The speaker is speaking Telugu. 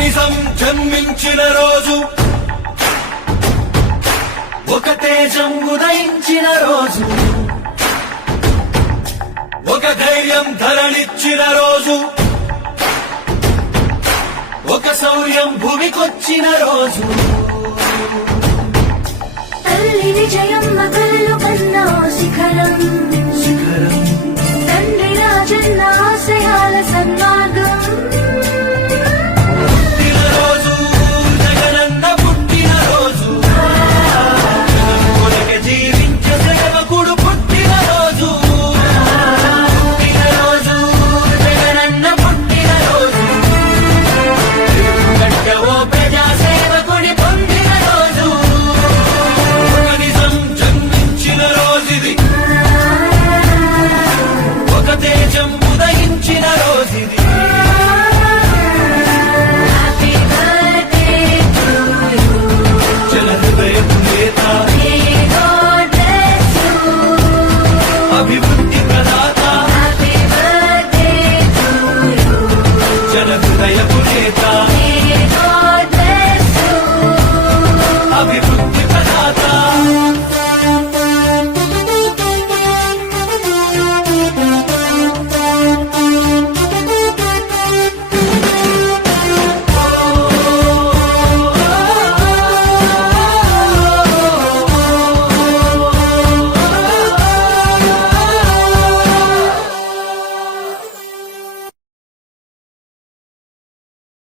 నిజం జన్మించిన రోజు, ఒక తేజం ఉదయించిన రోజు, ఒక ధైర్యం ధరణిచ్చిన రోజు, ఒక శౌర్యం భూమికొచ్చిన రోజు. తల్లి విజయమ్మ కలలు కన్నా శిఖరం, తండ్రి రాజన్న ఆశయాల సన్మార్గం.